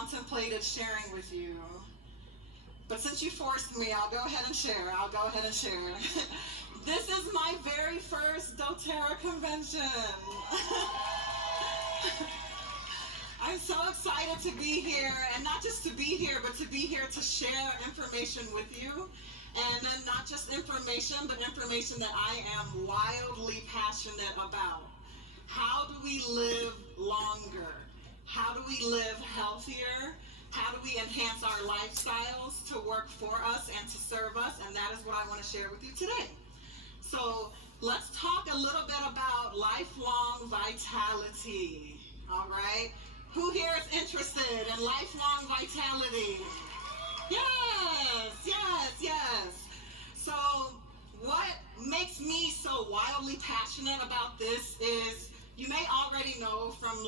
contemplated sharing with you. But since you forced me, I'll go ahead and share. This is my very first doTERRA convention. I'm so excited to be here, and not just to be here, but to be here to share information with you. And then not just information, but information that I am wildly passionate about. How do we live longer? How do we live healthier? How do we enhance our lifestyles to work for us and to serve us? And that is what I want to share with you today. So let's talk a little bit about lifelong vitality. All right? Who here is interested in lifelong vitality? Yes. So what makes me so wildly passionate about this is, you may already know from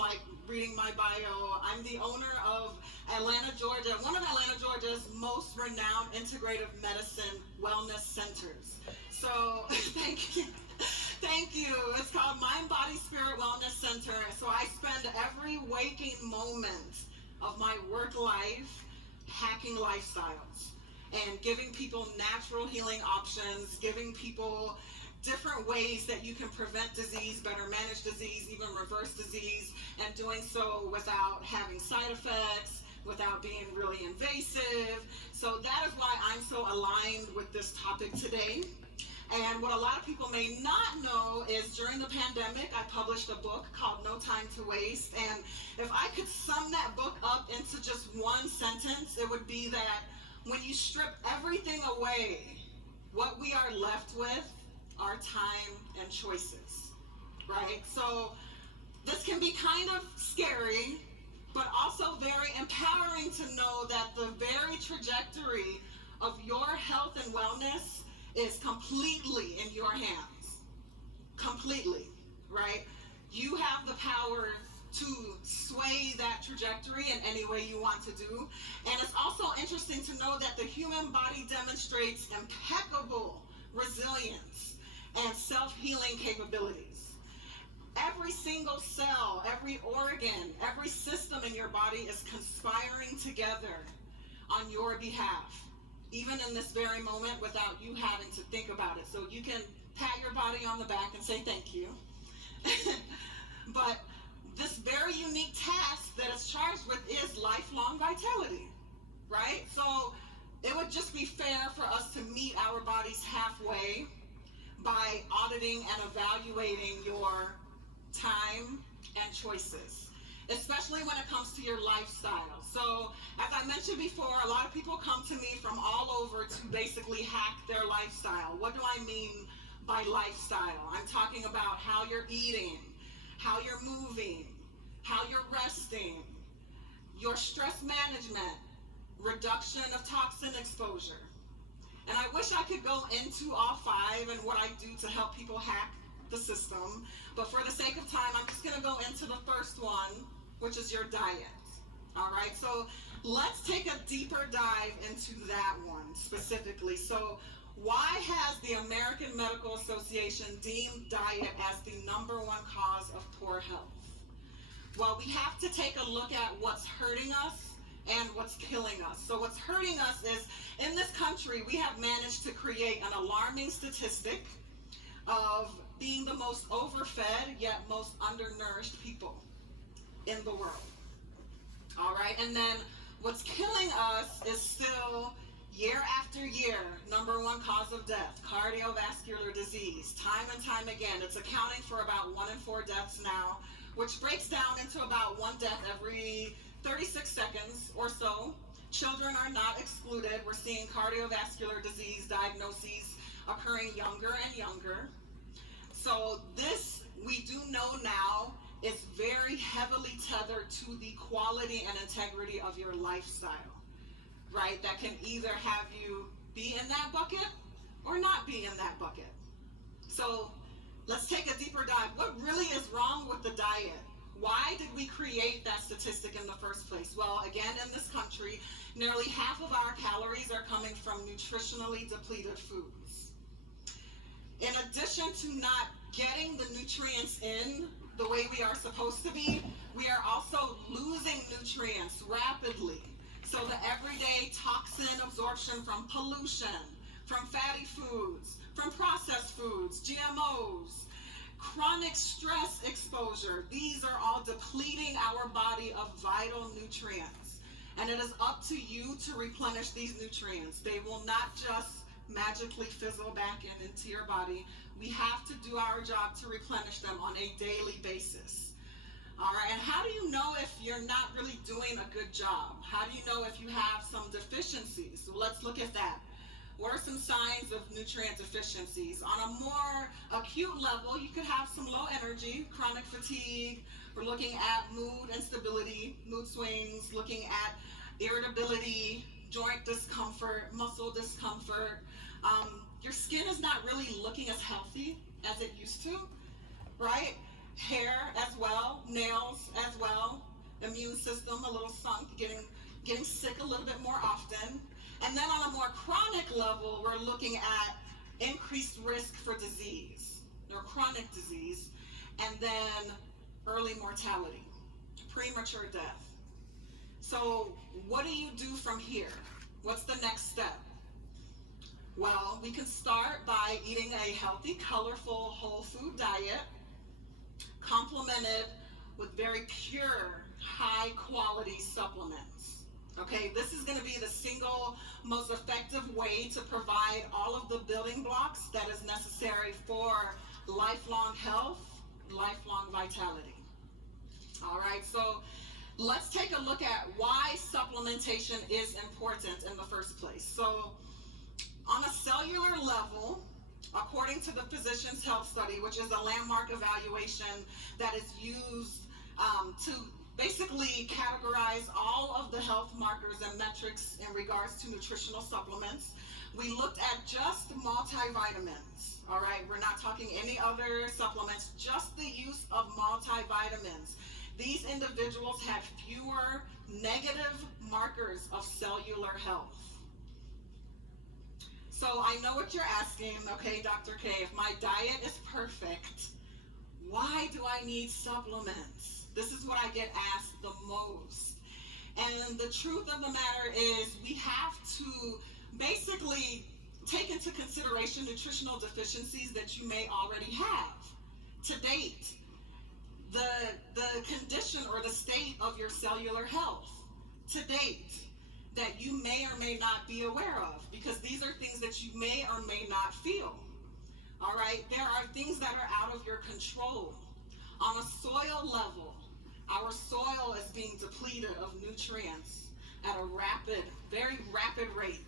reading my bio, I'm the owner of Atlanta, Georgia, one of Atlanta, Georgia's most renowned integrative medicine wellness centers. So thank you. It's called Mind, Body, Spirit Wellness Center. So I spend every waking moment of my work life hacking lifestyles and giving people natural healing options, giving people different ways that you can prevent disease, better manage disease, even reverse disease, and doing so without having side effects, without being really invasive. So that is why I'm so aligned with this topic today. And what a lot of people may not know is during the pandemic, I published a book called No Time to Waste. And if I could sum that book up into just one sentence, it would be that when you strip everything away, what we are left with are time and choices, right? So this can be kind of scary, but also very empowering to know that the very trajectory of your health and wellness is completely in your hands. Completely, right? You have the power to sway that trajectory in any way you want to do. And it's also interesting to know that the human body demonstrates impeccable resilience and self-healing capabilities. Every single cell, every organ, every system in your body is conspiring together on your behalf, even in this very moment without you having to think about it. So you can pat your body on the back and say thank you. But this very unique task that it's charged with is lifelong vitality, right? So it would just be fair for us to meet our bodies halfway by auditing and evaluating your time and choices, especially when it comes to your lifestyle. So as I mentioned before, a lot of people come to me from all over to basically hack their lifestyle. What do I mean by lifestyle? I'm talking about how you're eating, how you're moving, how you're resting, your stress management, reduction of toxin exposure. And I wish I could go into all five and what I do to help people hack the system, but for the sake of time, I'm just going to go into the first one, which is your diet. All right, so let's take a deeper dive into that one specifically. So why has the American Medical Association deemed diet as the #1 cause of poor health? Well, we have to take a look at what's hurting us and what's killing us. So what's hurting us is, in this country, we have managed to create an alarming statistic of being the most overfed yet most undernourished people in the world. All right, and then what's killing us is still, year after year, #1 cause of death, cardiovascular disease. Time and time again, it's accounting for about 1 in 4 deaths now, which breaks down into about 1 death every 36 seconds or so. Children are not excluded. We're seeing cardiovascular disease diagnoses occurring younger and younger. So this, we do know now, is very heavily tethered to the quality and integrity of your lifestyle, right? That can either have you be in that bucket or not be in that bucket. So let's take a deeper dive. What really is wrong with the diet? Why did we create that statistic in the first place? Well, again, in this country, nearly half of our calories are coming from nutritionally depleted foods. In addition to not getting the nutrients in the way we are supposed to be, we are also losing nutrients rapidly. So the everyday toxin absorption from pollution, from fatty foods, from processed foods, GMOs, chronic stress exposure, these are all depleting our body of vital nutrients. And it is up to you to replenish these nutrients. They will not just magically fizzle back into your body. We have to do our job to replenish them on a daily basis. All right, and how do you know if you're not really doing a good job? How do you know if you have some deficiencies? So let's look at that. What are some signs of nutrient deficiencies? On a more acute level, you could have some low energy, chronic fatigue. We're looking at mood instability, mood swings, looking at irritability, joint discomfort, muscle discomfort. Your skin is not really looking as healthy as it used to, right? Hair as well, nails as well, immune system a little sunk, getting sick a little bit more often. And then on a more chronic level, we're looking at increased risk for disease, or chronic disease, and then early mortality, premature death. So what do you do from here? What's the next step? Well, we can start by eating a healthy, colorful, whole food diet, complemented with very pure, high quality supplements. Okay, this is going to be the single most effective way to provide all of the building blocks that is necessary for lifelong health, lifelong vitality. All right, so let's take a look at why supplementation is important in the first place. So on a cellular level, according to the Physician's Health Study, which is a landmark evaluation that is used to basically categorize all of the health markers and metrics in regards to nutritional supplements, we looked at just multivitamins. All right, we're not talking any other supplements, just the use of multivitamins. These individuals had fewer negative markers of cellular health. So I know what you're asking, okay, Dr. K, if my diet is perfect, why do I need supplements? This is what I get asked the most. And the truth of the matter is we have to basically take into consideration nutritional deficiencies that you may already have to date. The condition or the state of your cellular health to date that you may or may not be aware of, because these are things that you may or may not feel. All right, there are things that are out of your control. On a soil level, our soil is being depleted of nutrients at a rapid, very rapid rate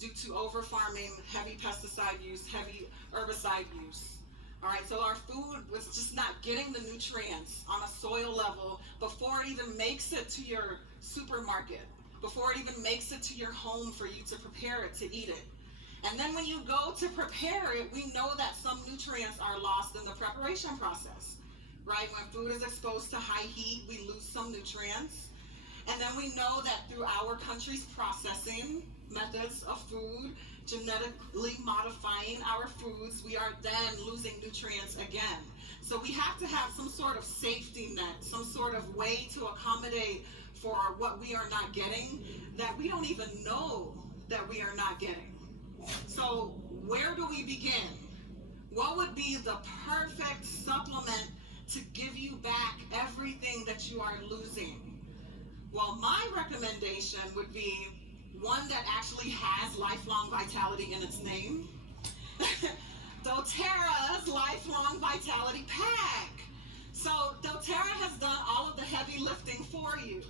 due to over-farming, heavy pesticide use, heavy herbicide use. All right, so our food was just not getting the nutrients on a soil level before it even makes it to your supermarket, before it even makes it to your home for you to prepare it, to eat it. And then when you go to prepare it, we know that some nutrients are lost in the preparation process, right? When food is exposed to high heat, we lose some nutrients. And then we know that through our country's processing methods of food, genetically modifying our foods, we are then losing nutrients again. So we have to have some sort of safety net, some sort of way to accommodate for what we are not getting, that we don't even know that we are not getting. So where do we begin? What would be the perfect supplement to give you back everything that you are losing? Well, my recommendation would be one that actually has lifelong vitality in its name. doTERRA's Lifelong Vitality Pack. So doTERRA has done all of the heavy lifting for you.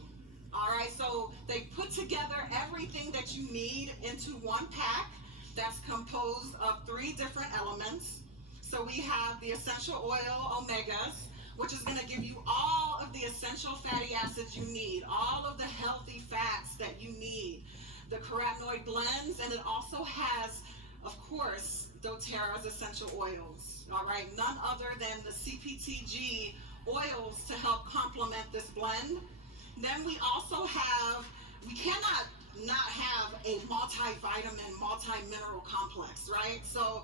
All right, so they put together everything that you need into one pack that's composed of 3 different elements. So we have the essential oil omegas, which is going to give you all of the essential fatty acids you need, all of the healthy fats that you need, the carotenoid blends, and it also has, of course, doTERRA's essential oils. All right, none other than the CPTG oils to help complement this blend. Then we also have, we cannot not have a multivitamin, multi-mineral complex, right? So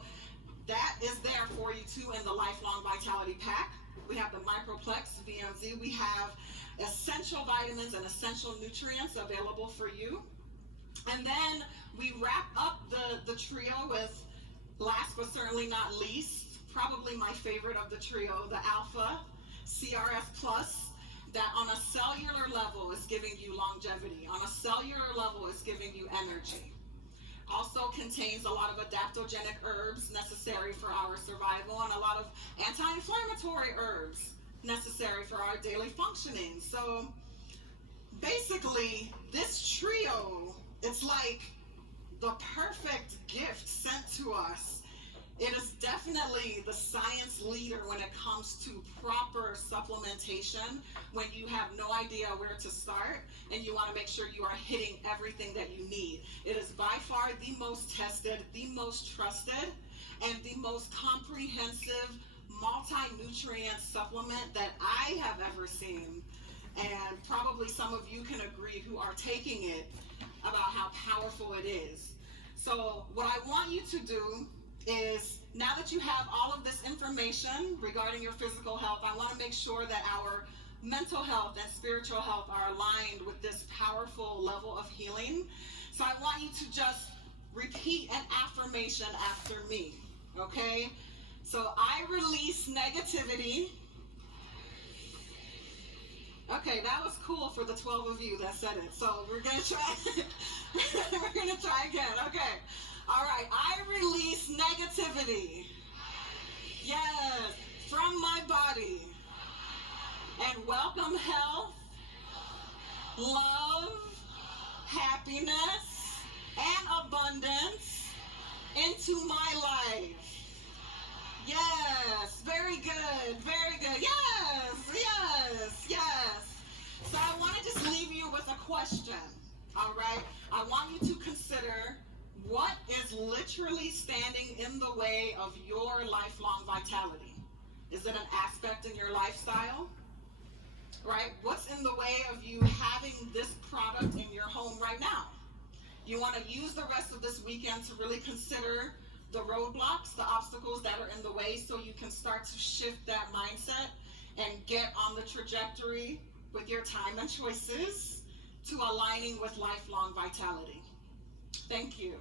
that is there for you too in the Lifelong Vitality Pack. We have the Microplex VMZ. We have essential vitamins and essential nutrients available for you. And then we wrap up the trio with, last but certainly not least, probably my favorite of the trio, the Alpha CRF Plus, that on a cellular level is giving you longevity. On a cellular level is giving you energy. Also contains a lot of adaptogenic herbs necessary for our survival, and a lot of anti-inflammatory herbs necessary for our daily functioning. So basically, this trio, it's like the perfect gift sent to us. It is definitely the science leader when it comes to proper supplementation, when you have no idea where to start and you want to make sure you are hitting everything that you need. It is by far the most tested, the most trusted, and the most comprehensive multi-nutrient supplement that I have ever seen. And probably some of you can agree who are taking it about how powerful it is. So what I want you to do is, now that you have all of this information regarding your physical health, I want to make sure that our mental health and spiritual health are aligned with this powerful level of healing. So I want you to just repeat an affirmation after me, okay? So I release negativity. Okay, that was cool for the 12 of you that said it. So we're gonna try. We're gonna try again. Okay. All right. I release negativity. Yes, from my body, and welcome health, love, happiness, and abundance into my life. Yes, very good, very good. Yes, yes, yes. So I want to just leave you with a question, all right? I want you to consider, what is literally standing in the way of your lifelong vitality? Is it an aspect in your lifestyle, right? What's in the way of you having this product in your home right now? You want to use the rest of this weekend to really consider the roadblocks, the obstacles that are in the way, so you can start to shift that mindset and get on the trajectory with your time and choices to aligning with lifelong vitality. Thank you.